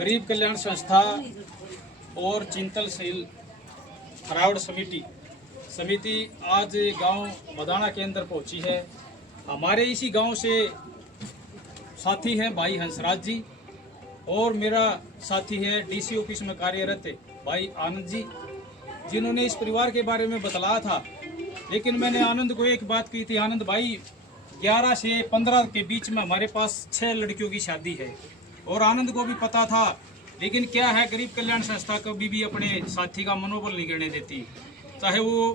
गरीब कल्याण संस्था और चिंतनशील खरावड़ समिति आज गांव मदाना के अंदर पहुंची है। हमारे इसी गांव से साथी हैं भाई हंसराज जी और मेरा साथी है डीसी ऑफिस में कार्यरत भाई आनंद जी, जिन्होंने इस परिवार के बारे में बतलाया था। लेकिन मैंने आनंद को एक बात की थी, आनंद भाई 11 से 15 के बीच में हमारे पास 6 लड़कियों की शादी है और आनंद को भी पता था। लेकिन क्या है, गरीब कल्याण संस्था कभी भी अपने साथी का मनोबल नहीं गिरने देती, चाहे वो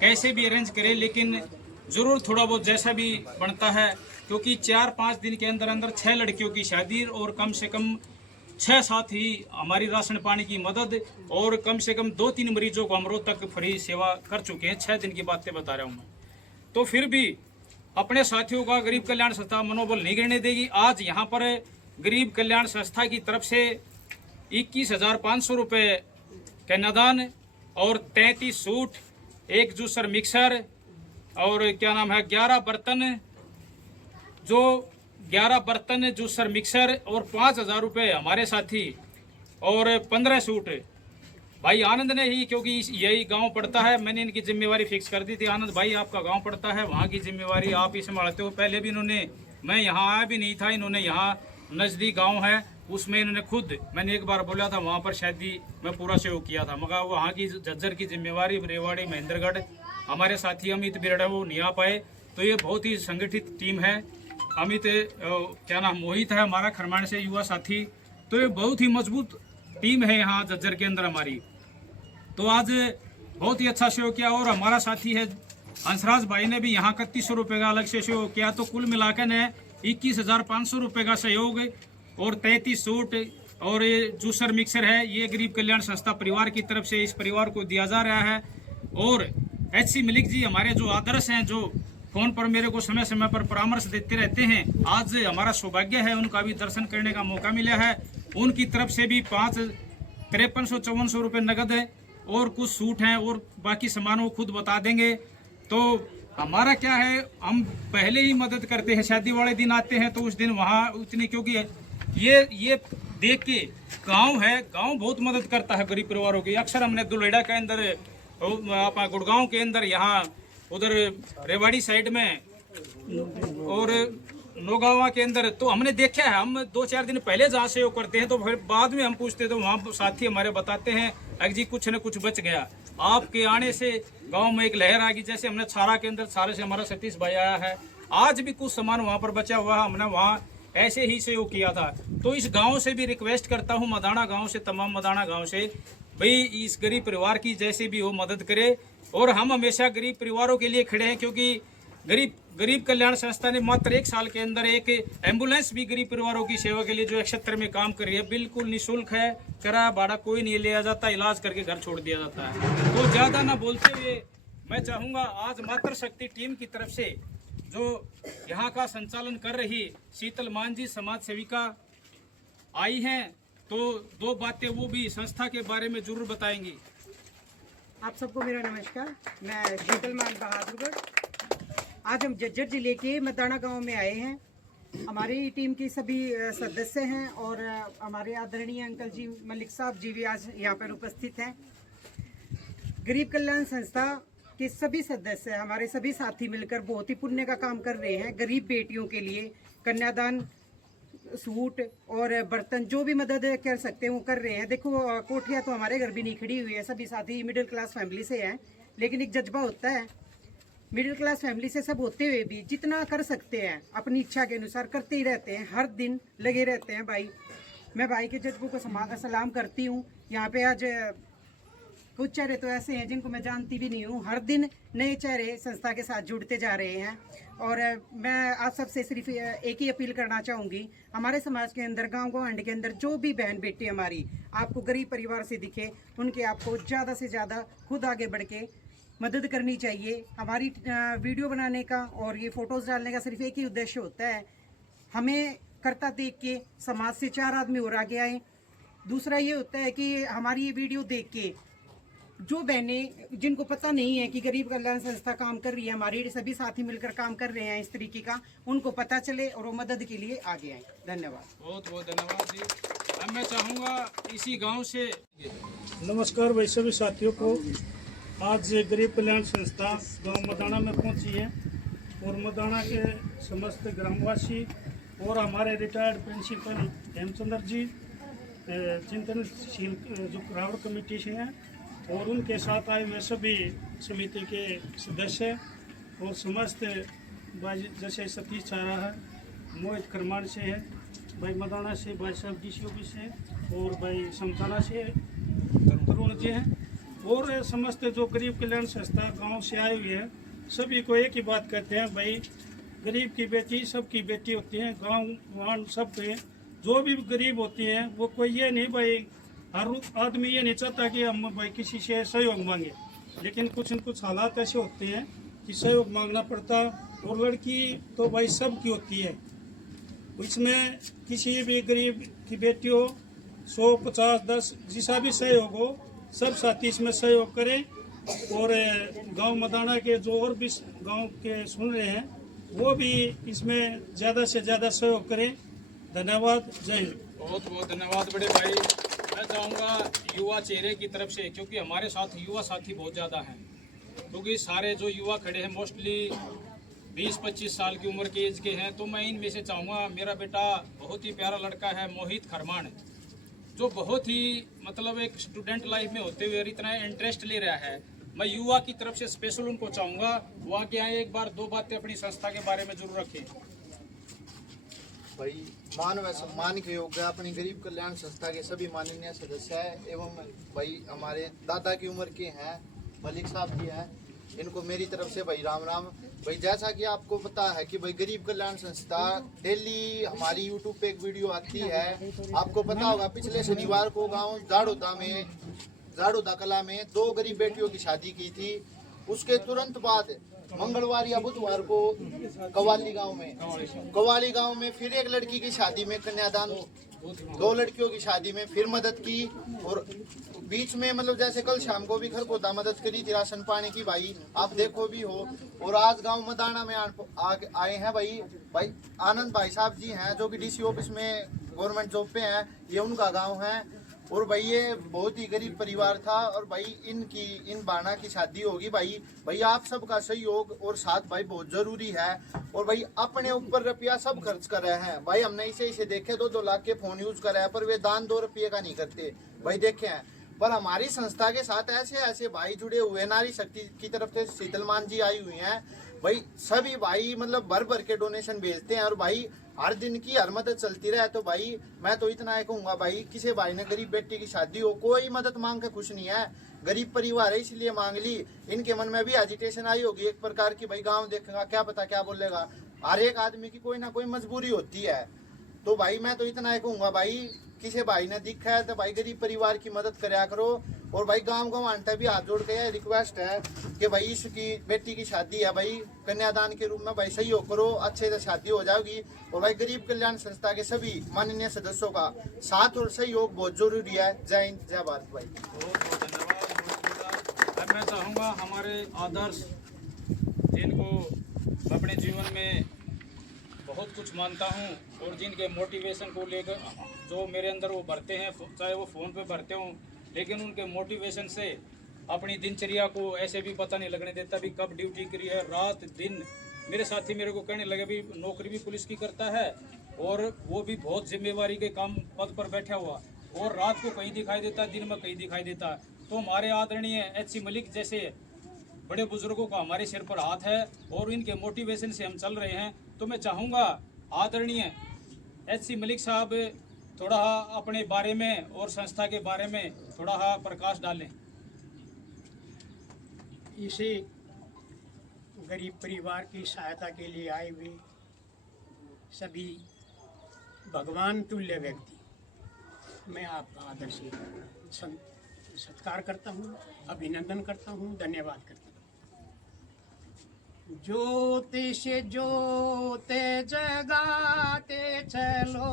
कैसे भी अरेंज करे, लेकिन ज़रूर थोड़ा बहुत जैसा भी बनता है, क्योंकि 4-5 दिन के अंदर अंदर 6 लड़कियों की शादी और कम से कम 6 साथी हमारी राशन पानी की मदद और कम से कम 2-3 मरीजों को अमरोह तक फ्री सेवा कर चुके हैं। 6 दिन की बातें बता रहा हूँ मैं। तो फिर भी अपने साथियों का गरीब कल्याण संस्था मनोबल नहीं गिरने देगी। आज यहाँ पर गरीब कल्याण संस्था की तरफ से 21,500 रुपये कन्यादान और 33 सूट, 1 जूसर मिक्सर और क्या नाम है 11 बर्तन जूसर मिक्सर और 5,000 रुपये हमारे साथी और 15 सूट भाई आनंद ने ही, क्योंकि यही गांव पड़ता है, मैंने इनकी जिम्मेवारी फिक्स कर दी थी। आनंद भाई आपका गांव पड़ता है, वहां की जिम्मेवारी आप ही संभालते हो। पहले भी इन्होंने, मैं यहाँ आया भी नहीं था, इन्होंने यहाँ नज़दीक गांव है उसमें इन्होंने खुद, मैंने एक बार बोला था वहाँ पर शादी में पूरा सहयोग किया था, मगर वहाँ की झज्जर की जिम्मेवारी रेवाड़ी महेंद्रगढ़ हमारे साथी अमित बिरड़ा वो नहीं आ पाए। तो ये बहुत ही संगठित टीम है। अमित क्या नाम मोहित है हमारा खरमाण से युवा साथी, तो ये बहुत ही मजबूत टीम है यहाँ झज्जर के अंदर हमारी। तो आज बहुत ही अच्छा सहयोग किया और हमारा साथी है हंसराज भाई ने भी यहाँ 3100 रुपये का अलग से सहयोग किया। तो कुल मिलाकर ने 21,500 रुपये का सहयोग और 33 सूट और ये जूसर मिक्सर है, ये गरीब कल्याण संस्था परिवार की तरफ से इस परिवार को दिया जा रहा है। और HC मलिक जी हमारे जो आदर्श हैं, जो फोन पर मेरे को समय समय पर परामर्श देते रहते हैं, आज हमारा सौभाग्य है उनका भी दर्शन करने का मौका मिला है। उनकी तरफ से भी 5354 रुपये नगद है और कुछ सूट हैं और बाकी सामान वो खुद बता देंगे। तो हमारा क्या है, हम पहले ही मदद करते हैं, शादी वाले दिन आते हैं तो उस दिन वहाँ उतनी, क्योंकि ये देख के गांव है, गांव बहुत मदद करता है गरीब परिवारों की। अक्सर हमने दुलेड़ा के अंदर, अपना गुड़गांव के अंदर, यहाँ उधर रेवाड़ी साइड में और नौगावा के अंदर, तो हमने देखा है। हम 2-4 दिन पहले जहाँ से वो करते हैं तो फिर बाद में हम पूछते तो वहाँ साथी हमारे बताते हैं अगर जी कुछ न कुछ बच गया। आपके आने से गांव में एक लहर आ गई। जैसे हमने छारा के अंदर, छारे से हमारा सतीश भाई आया है, आज भी कुछ सामान वहाँ पर बचा हुआ, हमने वहाँ ऐसे ही सहयोग किया था। तो इस गांव से भी रिक्वेस्ट करता हूँ, मदाना गांव से, तमाम मदाना गांव से, भाई इस गरीब परिवार की जैसे भी हो मदद करे। और हम हमेशा गरीब परिवारों के लिए खड़े हैं, क्योंकि गरीब कल्याण संस्था ने मात्र 1 साल के अंदर एक एम्बुलेंस भी गरीब परिवारों की सेवा के लिए जो क्षेत्र में काम कर रही है, बिल्कुल निःशुल्क है, किराया भाड़ा कोई नहीं लिया जाता, इलाज करके घर छोड़ दिया जाता है। तो ज़्यादा ना बोलते हुए मैं चाहूँगा, आज मातृ शक्ति टीम की तरफ से जो यहाँ का संचालन कर रही शीतल मान जी समाज सेविका आई हैं, तो 2 बातें वो भी संस्था के बारे में जरूर बताएंगी। आप सबको मेरा नमस्कार। मैं शीतल मान बहादुरगढ़। आज हम झज्जर जिले के मदाना गांव में आए हैं। हमारी टीम के सभी सदस्य हैं और हमारे आदरणीय अंकल जी मलिक साहब जी भी आज यहाँ पर उपस्थित हैं। गरीब कल्याण संस्था के सभी सदस्य, हमारे सभी साथी मिलकर बहुत ही पुण्य का काम कर रहे हैं। गरीब बेटियों के लिए कन्यादान, सूट और बर्तन, जो भी मदद कर सकते हैं वो कर रहे हैं। देखो, कोठियाँ तो हमारे घर भी नहीं खड़ी हुई है, सभी साथी मिडिल क्लास फैमिली से हैं, लेकिन एक जज्बा होता है मिडिल क्लास फैमिली से सब होते हुए भी जितना कर सकते हैं अपनी इच्छा के अनुसार करते ही रहते हैं, हर दिन लगे रहते हैं। भाई, मैं भाई के जज्बों को सलाम करती हूँ। यहाँ पे आज कुछ चेहरे तो ऐसे हैं जिनको मैं जानती भी नहीं हूँ, हर दिन नए चेहरे संस्था के साथ जुड़ते जा रहे हैं। और मैं आप सबसे सिर्फ एक ही अपील करना चाहूँगी, हमारे समाज के अंदर, गांव गांव के अंदर जो भी बहन बेटी हमारी आपको गरीब परिवार से दिखे, उनके आपको ज़्यादा से ज़्यादा खुद आगे बढ़ के मदद करनी चाहिए। हमारी वीडियो बनाने का और ये फ़ोटोज़ डालने का सिर्फ एक ही उद्देश्य होता है, हमें करता देख के समाज से 4 आदमी और आगे आए। दूसरा ये होता है कि हमारी ये वीडियो देख के जो बहनें जिनको पता नहीं है कि गरीब कल्याण संस्था काम कर रही है, हमारे सभी साथी मिलकर काम कर रहे हैं इस तरीके का, उनको पता चले और वो मदद के लिए आगे आए। धन्यवाद। बहुत बहुत धन्यवाद जी। अब मैं चाहूँगा इसी गांव से नमस्कार भाई सभी साथियों को। आज गरीब कल्याण संस्था गांव मदाना में पहुंची है और मदाना के समस्त ग्रामवासी और हमारे रिटायर्ड प्रिंसिपल हेमचंद्र जी, चिंतनशील जो रावड़ कमेटी से हैं, और उनके साथ आए हुए सभी समिति के सदस्य और समस्त भाई जैसे सतीश चारा है, मोहित खरमान से है, भाई मदाना से भाई साहब DCOP से, और भाई समताना से तरुण जी हैं, और समस्त जो गरीब कल्याण संस्था गांव से आए हुए हैं, सभी को एक ही बात कहते हैं, भाई गरीब की बेटी सबकी बेटी होती है। गांव वान सब पे जो भी गरीब होती हैं वो कोई ये नहीं भाई, हर आदमी ये नहीं चाहता कि हम भाई किसी से सहयोग मांगे, लेकिन कुछ न कुछ हालात ऐसे होते हैं कि सहयोग मांगना पड़ता। और लड़की तो भाई सबकी होती है, इसमें किसी भी गरीब की बेटी हो, 100, 50, 10 जैसा भी सहयोग हो, सब साथी इसमें सहयोग करें। और गांव मदाना के जो और भी गांव के सुन रहे हैं वो भी इसमें ज़्यादा से ज़्यादा सहयोग करें। धन्यवाद। जय हिंद। बहुत बहुत धन्यवाद बड़े भाई। मैं चाहूँगा युवा चेहरे की तरफ से, क्योंकि हमारे साथ युवा साथी बहुत ज़्यादा हैं, क्योंकि सारे जो युवा खड़े हैं मोस्टली 20-25 साल की उम्र के एज के हैं, तो मैं इनमें से चाहूँगा, मेरा बेटा बहुत ही प्यारा लड़का है मोहित खरमान, जो बहुत ही मतलब एक स्टूडेंट लाइफ में होते हुए इतना इंटरेस्ट ले रहा है। मैं युवा की तरफ से स्पेशल उनको चाहूँगा वो आगे आए, एक बार 2 बातें अपनी संस्था के बारे में जरूर रखें। भाई मान व सम्मान के योग्य अपनी गरीब कल्याण संस्था के सभी माननीय सदस्य हैं एवं भाई हमारे दादा की उम्र के हैं मलिक साहब जी हैं, इनको मेरी तरफ से भाई राम राम। भाई जैसा कि आपको पता है कि भाई गरीब कल्याण संस्था डेली हमारी YouTube पे एक वीडियो आती है। आपको पता होगा पिछले शनिवार को गांव जाड़ोदा कला में 2 गरीब बेटियों की शादी की थी। उसके तुरंत बाद मंगलवार या बुधवार को कवाली गांव में फिर एक लड़की की शादी में कन्यादान, 2 लड़कियों की शादी में फिर मदद की, और बीच में मतलब जैसे कल शाम को भी खरगोदा मदद करी थी राशन पानी की, भाई आप देखो भी हो। और आज गांव मदाना में आए हैं भाई आनंद भाई साहब जी हैं, जो कि DC ऑफिस में गवर्नमेंट जॉब पे हैं, ये उनका गाँव है। और भाई ये बहुत ही गरीब परिवार था, और भाई इन बाना की शादी होगी। भाई आप सबका सहयोग और साथ भाई बहुत जरूरी है। और भाई अपने ऊपर रुपया सब खर्च कर रहे हैं भाई, हमने इसे देखे 2-2 लाख के फोन यूज कर रहे हैं, पर वे दान 2 रुपये का नहीं करते भाई, देखे हैं। पर हमारी संस्था के साथ ऐसे भाई जुड़े हुए, नारी शक्ति की तरफ से शीतलमान जी आई हुई हैं भाई, सभी भाई मतलब भर के डोनेशन भेजते हैं, और भाई हर दिन की हर मदद चलती रहे। तो भाई मैं तो इतना ही कहूँगा, भाई किसी भाई ने गरीब बेटी की शादी हो, कोई मदद मांग के खुश नहीं है, गरीब परिवार है इसलिए मांग ली। इनके मन में भी एजिटेशन आई होगी एक प्रकार की, भाई गांव देखेगा क्या पता क्या बोलेगा, हर एक आदमी की कोई ना कोई मजबूरी होती है। तो भाई मैं तो इतना ही कहूँगा, भाई किसी भाई ने दिखा है तो भाई गरीब परिवार की मदद करया करो। और भाई गांव आंटा भी हाथ जोड़ के रिक्वेस्ट है कि भाई इसकी बेटी की शादी है, भाई कन्यादान के रूप में भाई सहयोग करो, अच्छे से शादी हो जाएगी। और भाई गरीब कल्याण संस्था के सभी माननीय सदस्यों का साथ और सहयोग बहुत जरूरी है। जय हिंद, जय भारत। भाई बहुत बहुत धन्यवाद। अब मैं चाहूँगा हमारे आदर्श, जिनको अपने जीवन में बहुत कुछ मानता हूँ और जिनके मोटिवेशन को लेकर जो मेरे अंदर वो भरते हैं, चाहे वो फ़ोन पे भरते हों, लेकिन उनके मोटिवेशन से अपनी दिनचर्या को ऐसे भी पता नहीं लगने देता भी कब ड्यूटी करी है, रात दिन। मेरे साथी मेरे को कहने लगे भी नौकरी भी पुलिस की करता है और वो भी बहुत जिम्मेवारी के काम पद पर बैठा हुआ, और रात को कहीं दिखाई देता है, दिन में कहीं दिखाई देता है। तो हमारे आदरणीय HC मलिक जैसे बड़े बुजुर्गों का हमारे सिर पर हाथ है और इनके मोटिवेशन से हम चल रहे हैं। तो मैं चाहूँगा आदरणीय HC मलिक साहब थोड़ा अपने बारे में और संस्था के बारे में थोड़ा प्रकाश डालें। इसे गरीब परिवार की सहायता के लिए आए हुए सभी भगवान तुल्य व्यक्ति, मैं आपका आदर से सत्कार करता हूँ, अभिनंदन करता हूँ, धन्यवाद करता हूँ। ज्योति से ज्योति जगाते चलो,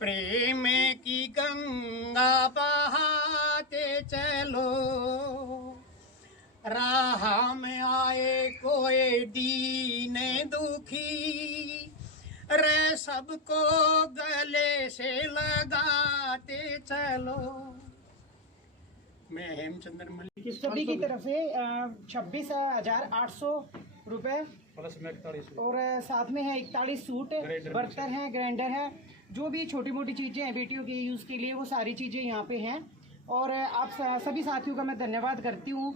प्रेम की गंगा बहाते चलो, राह में आए कोई दीने दुखी, रे सबको गले से लगाते चलो। मैं हेमचंद्र मलिक सभी की तरफ से 26,800 रुपये प्लस में 41 और साथ में है 41 सूट, बर्तन है, ग्राइंडर है, जो भी छोटी मोटी चीज़ें हैं बेटियों के यूज़ के लिए वो सारी चीज़ें यहाँ पे हैं। और आप सभी साथियों का मैं धन्यवाद करती हूँ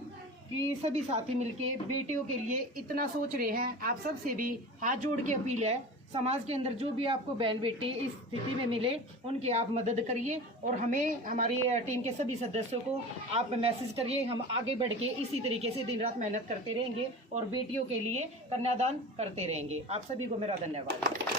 कि सभी साथी मिलके बेटियों के लिए इतना सोच रहे हैं। आप सब से भी हाथ जोड़ के अपील है, समाज के अंदर जो भी आपको बहन बेटे इस स्थिति में मिले उनकी आप मदद करिए और हमें हमारी टीम के सभी सदस्यों को आप मैसेज करिए। हम आगे बढ़ के इसी तरीके से दिन रात मेहनत करते रहेंगे और बेटियों के लिए कन्यादान करते रहेंगे। आप सभी को मेरा धन्यवाद।